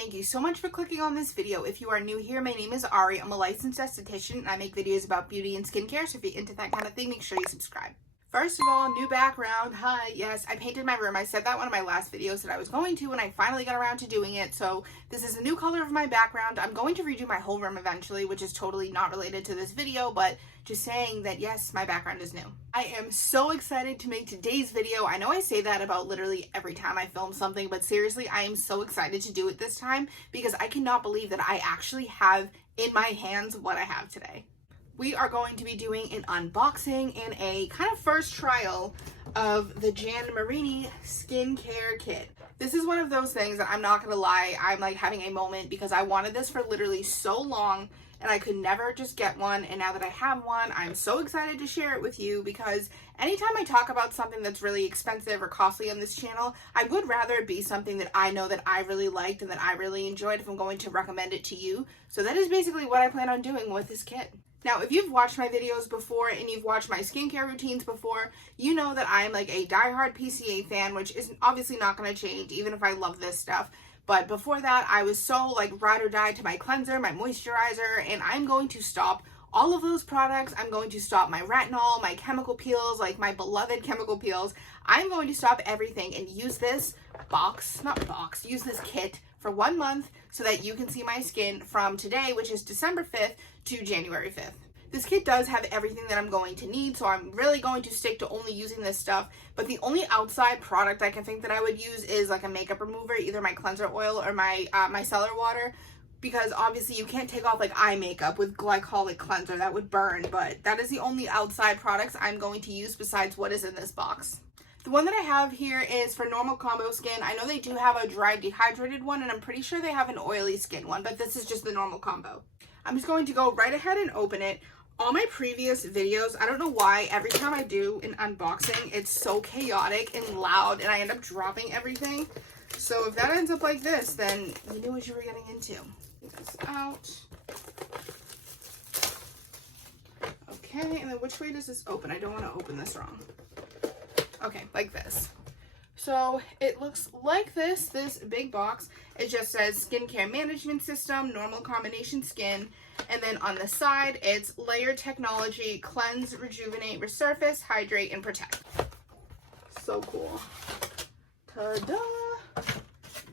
thank you so much for clicking on this video. If you are new here, my name is Ari. I'm a licensed esthetician and I make videos about beauty and skincare, so if you're into that kind of thing, make sure you subscribe. First of all, new background. Hi, yes, I painted my room. I said that one of my last videos that I was going to, and I finally got around to doing it. So this is a new color of my background. I'm going to redo my whole room eventually, which is totally not related to this video, but just saying that yes, my background is new. I am so excited to make today's video. I know I say that about literally every time I film something, but seriously, I am so excited to do it this time because I cannot believe that I actually have in my hands what I have today. We are going to be doing an unboxing and a kind of first trial of the Marini skincare kit. This is one of those things that I'm not gonna lie, I'm like having a moment because I wanted this for literally so long and I could never just get one, and now that I have one, I'm so excited to share it with you because anytime I talk about something that's really expensive or costly on this channel, I would rather it be something that I know that I really liked and that I really enjoyed if I'm going to recommend it to you. So that is basically what I plan on doing with this kit. Now, if you've watched my videos before and you've watched my skincare routines before, you know that I'm like a diehard PCA fan, which is obviously not going to change even if I love this stuff. But before that, I was so like ride or die to my cleanser, my moisturizer, and I'm going to stop all of those products. I'm going to stop my retinol, my chemical peels, like my beloved chemical peels. I'm going to stop everything and use this use this kit for 1 month so that you can see my skin from today, which is December 5th to January 5th. This kit does have everything that I'm going to need, so I'm really going to stick to only using this stuff, but the only outside product I can think that I would use is like a makeup remover, either my cleanser oil or my micellar water, because obviously you can't take off like eye makeup with glycolic cleanser, that would burn, but that is the only outside products I'm going to use besides what is in this box. The one that I have here is for normal combo skin. I know they do have a dry dehydrated one, and I'm pretty sure they have an oily skin one, but this is just the normal combo. I'm just going to go right ahead and open it. All my previous videos, I don't know why, every time I do an unboxing, it's so chaotic and loud, and I end up dropping everything. So if that ends up like this, then you knew what you were getting into. Get this out. Okay, and then which way does this open? I don't want to open this wrong. Okay, like this. So it looks like this big box. It just says skincare management system, normal combination skin, and then on the side it's layer technology, cleanse, rejuvenate, resurface, hydrate, and protect. So cool. Ta-da!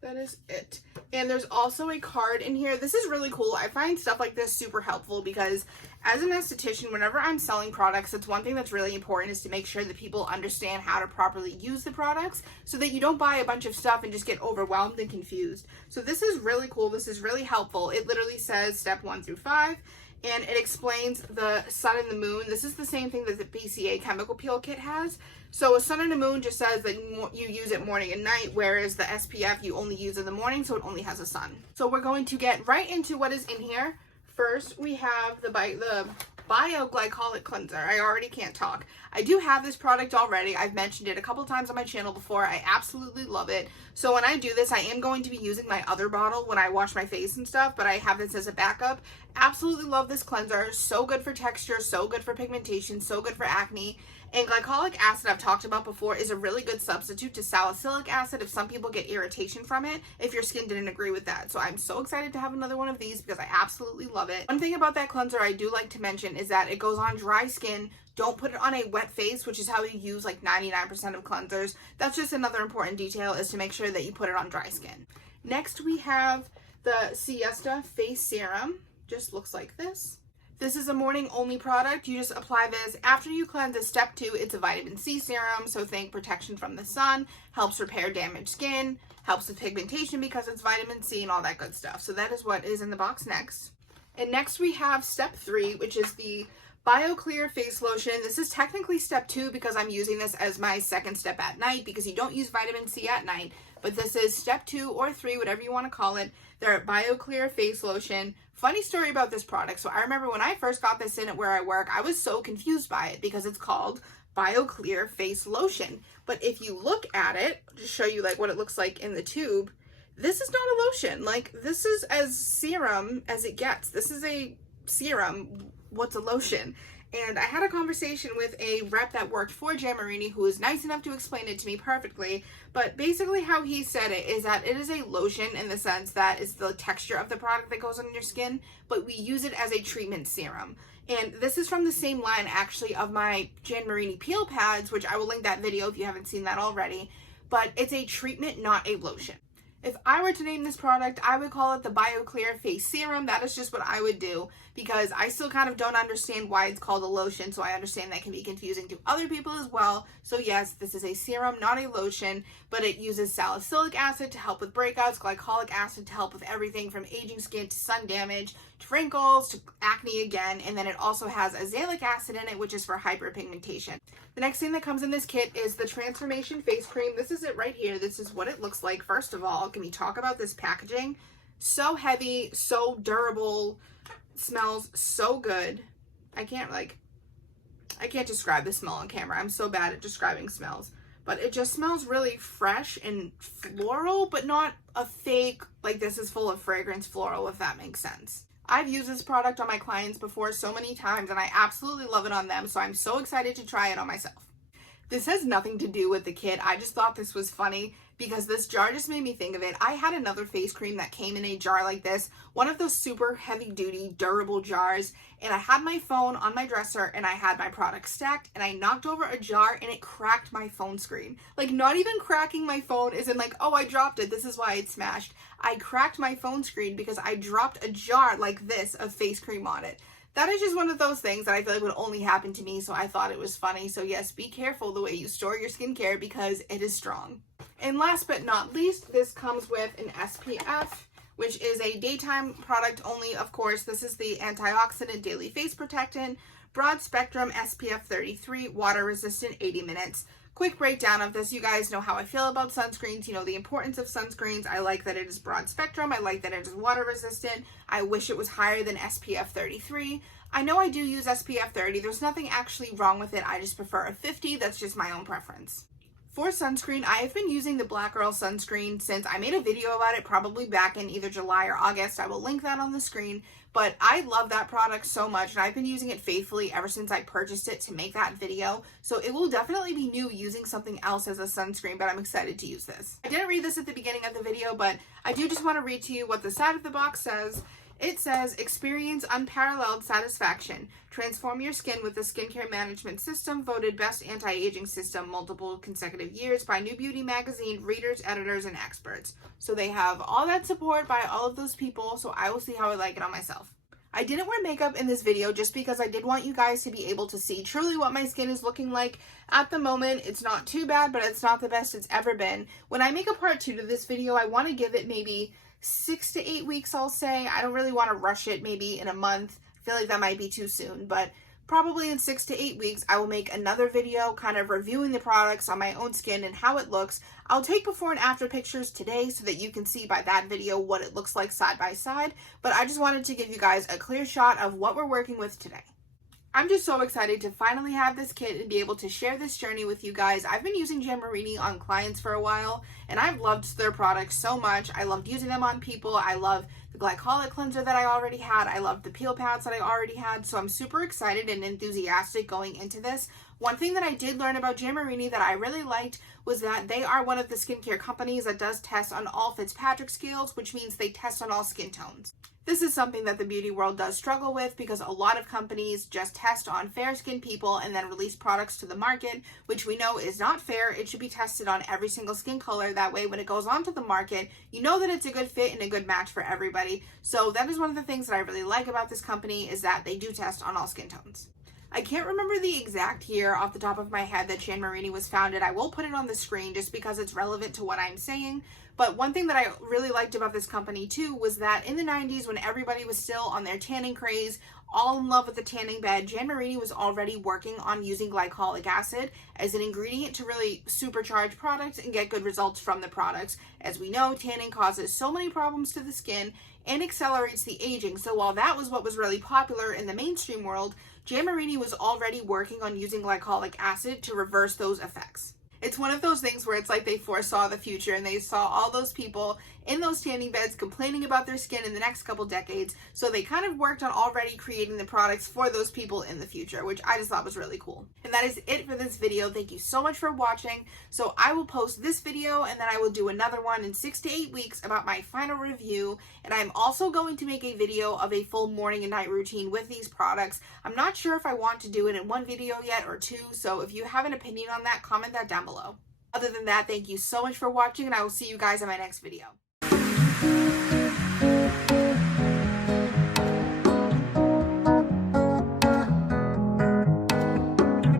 That is it. And there's also a card in here. This is really cool. I find stuff like this super helpful because as an esthetician, whenever I'm selling products, it's one thing that's really important is to make sure that people understand how to properly use the products so that you don't buy a bunch of stuff and just get overwhelmed and confused. So this is really cool. This is really helpful. It literally says step 1 through 5. And it explains the sun and the moon. This is the same thing that the PCA chemical peel kit has. So a sun and a moon just says that you use it morning and night, whereas the SPF you only use in the morning, so it only has a sun. So we're going to get right into what is in here. First, we have the bioglycolic cleanser. I already can't talk. I do have this product already. I've mentioned it a couple times on my channel before. I absolutely love it. So when I do this, I am going to be using my other bottle when I wash my face and stuff, but I have this as a backup. Absolutely love this cleanser. So good for texture, so good for pigmentation, so good for acne. And glycolic acid, I've talked about before, is a really good substitute to salicylic acid if some people get irritation from it, if your skin didn't agree with that. So I'm so excited to have another one of these because I absolutely love it. One thing about that cleanser I do like to mention is that it goes on dry skin. Don't put it on a wet face, which is how you use like 99% of cleansers. That's just another important detail, is to make sure that you put it on dry skin. Next, we have the Siesta face serum. Just looks like this. This is a morning only product. You just apply this after you cleanse. As step 2, it's a vitamin C serum. So think protection from the sun, helps repair damaged skin, helps with pigmentation because it's vitamin C and all that good stuff. So that is what is in the box next. And next we have step 3, which is the BioClear face lotion. This is technically step 2 because I'm using this as my second step at night because you don't use vitamin C at night, but this is step 2 or 3, whatever you want to call it. They're BioClear face lotion. Funny story about this product. So I remember when I first got this in at where I work, I was so confused by it because it's called BioClear face lotion. But if you look at it, I'll just show you like what it looks like in the tube. This is not a lotion. Like, this is as serum as it gets. This is a serum. What's a lotion? And I had a conversation with a rep that worked for Marini who was nice enough to explain it to me perfectly. But basically how he said it is that it is a lotion in the sense that it's the texture of the product that goes on your skin, but we use it as a treatment serum. And this is from the same line actually of my Marini peel pads, which I will link that video if you haven't seen that already. But it's a treatment, not a lotion. If I were to name this product, I would call it the BioClear Face Serum. That is just what I would do, because I still kind of don't understand why it's called a lotion, so I understand that can be confusing to other people as well. So yes, this is a serum, not a lotion, but it uses salicylic acid to help with breakouts, glycolic acid to help with everything from aging skin to sun damage, to wrinkles, to acne again, and then it also has azelaic acid in it, which is for hyperpigmentation. The next thing that comes in this kit is the Transformation Face Cream. This is it right here. This is what it looks like. First of all, can we talk about this packaging? So heavy, so durable, smells so good. I can't describe the smell on camera. I'm so bad at describing smells. But it just smells really fresh and floral, but not a fake, like this is full of fragrance floral, if that makes sense. I've used this product on my clients before so many times, and I absolutely love it on them, so I'm so excited to try it on myself. This has nothing to do with the kit. I just thought this was funny because this jar just made me think of it. I had another face cream that came in a jar like this, one of those super heavy duty durable jars, and I had my phone on my dresser and I had my product stacked and I knocked over a jar and it cracked my phone screen. Like, not even cracking my phone as in like, oh, I dropped it, this is why it smashed. I cracked my phone screen because I dropped a jar like this of face cream on it. That is just one of those things that I feel like would only happen to me, so I thought it was funny. So yes, be careful the way you store your skincare because it is strong. And last but not least, this comes with an SPF, which is a daytime product only, of course. This is the Antioxidant Daily Face Protectant, Broad Spectrum SPF 33, water resistant, 80 minutes. Quick breakdown of this. You guys know how I feel about sunscreens. You know the importance of sunscreens. I like that it is broad spectrum. I like that it is water resistant. I wish it was higher than SPF 33. I know I do use SPF 30. There's nothing actually wrong with it. I just prefer a 50. That's just my own preference. For sunscreen, I have been using the Black Girl sunscreen since I made a video about it probably back in either July or August. I will link that on the screen, but I love that product so much and I've been using it faithfully ever since I purchased it to make that video. So it will definitely be new using something else as a sunscreen, but I'm excited to use this. I didn't read this at the beginning of the video, but I do just want to read to you what the side of the box says. It says, experience unparalleled satisfaction. Transform your skin with the skincare management system, voted best anti-aging system multiple consecutive years by New Beauty magazine, readers, editors, and experts. So they have all that support by all of those people, so I will see how I like it on myself. I didn't wear makeup in this video just because I did want you guys to be able to see truly what my skin is looking like. At the moment, it's not too bad, but it's not the best it's ever been. When I make a part 2 to this video, I want to give it maybe 6 to 8 weeks, I'll say. I don't really want to rush it maybe in a month. I feel like that might be too soon, but probably in 6 to 8 weeks, I will make another video kind of reviewing the products on my own skin and how it looks. I'll take before and after pictures today so that you can see by that video what it looks like side by side, but I just wanted to give you guys a clear shot of what we're working with today. I'm just so excited to finally have this kit and be able to share this journey with you guys. I've been using Marini on clients for a while, and I've loved their products so much. I loved using them on people. I love the glycolic cleanser that I already had. I loved the peel pads that I already had, so I'm super excited and enthusiastic going into this. One thing that I did learn about Marini that I really liked was that they are one of the skincare companies that does test on all Fitzpatrick scales, which means they test on all skin tones. This is something that the beauty world does struggle with because a lot of companies just test on fair skinned people and then release products to the market, which we know is not fair. It should be tested on every single skin color. That way, when it goes onto the market, you know that it's a good fit and a good match for everybody. So that is one of the things that I really like about this company is that they do test on all skin tones. I can't remember the exact year off the top of my head that Marini was founded. I will put it on the screen just because it's relevant to what I'm saying. But one thing that I really liked about this company too was that in the 90s when everybody was still on their tanning craze, all in love with the tanning bed, Marini was already working on using glycolic acid as an ingredient to really supercharge products and get good results from the products. As we know, tanning causes so many problems to the skin and accelerates the aging. So while that was what was really popular in the mainstream world, Marini was already working on using glycolic acid to reverse those effects. It's one of those things where it's like they foresaw the future and they saw all those people in those tanning beds complaining about their skin in the next couple decades. So they kind of worked on already creating the products for those people in the future, which I just thought was really cool. And that is it for this video. Thank you so much for watching. So I will post this video and then I will do another one in 6 to 8 weeks about my final review. And I'm also going to make a video of a full morning and night routine with these products. I'm not sure if I want to do it in one video yet or two, so if you have an opinion on that, comment that down below. Other than that, thank you so much for watching, and I will see you guys in my next video.